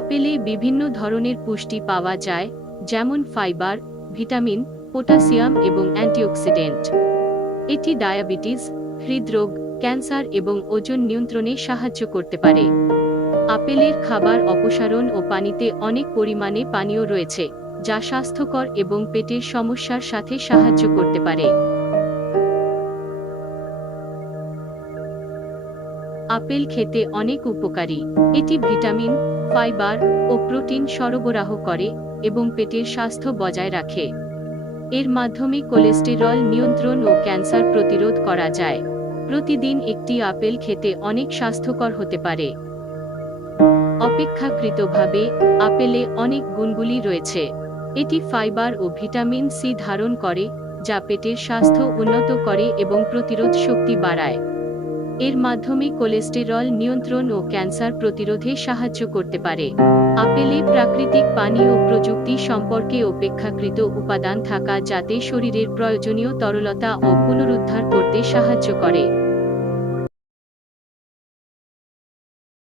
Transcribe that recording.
আপেলে বিভিন্ন ধরনের পুষ্টি পাওয়া যায়, যেমন ফাইবার, ভিটামিন, পটাশিয়াম এবং অ্যান্টিঅক্সিডেন্ট। এটি ডায়াবেটিস, হৃদরোগ, ক্যান্সার এবং ওজন নিয়ন্ত্রণে সাহায্য করতে পারে। আপেলের খাবার অপসারণ ও পানিতে অনেক পরিমাণে পানীয় রয়েছে, যা স্বাস্থ্যকর এবং পেটের সমস্যার সাথে সাহায্য করতে পারে। আপেল খেতে অনেক উপকারী। এটি ভিটামিন, ফাইবার ও প্রোটিন সরবরাহ করে এবং পেটের স্বাস্থ্য বজায় রাখে। এর মাধ্যমে কোলেস্টেরল নিয়ন্ত্রণ ও ক্যান্সার প্রতিরোধ করা যায়। প্রতিদিন একটি আপেল খেতে অনেক স্বাস্থ্যকর হতে পারে। অপেক্ষাকৃতভাবে, আপেলে অনেক গুণগুলি রয়েছে। এটি ফাইবার ও ভিটামিন সি ধারণ করে, যা পেটের স্বাস্থ্য উন্নত করে এবং প্রতিরোধ শক্তি বাড়ায়। এর মাধ্যমে কোলেস্টেরল নিয়ন্ত্রণ ও ক্যান্সার প্রতিরোধে সাহায্য করতে পারে। আপেলে প্রাকৃতিক পানি ও প্রযুক্তি সম্পর্কে অপেক্ষাকৃত উপাদান থাকা যাতে শরীরের প্রয়োজনীয় তরলতা ও পুনরুদ্ধার করতে সাহায্য করে।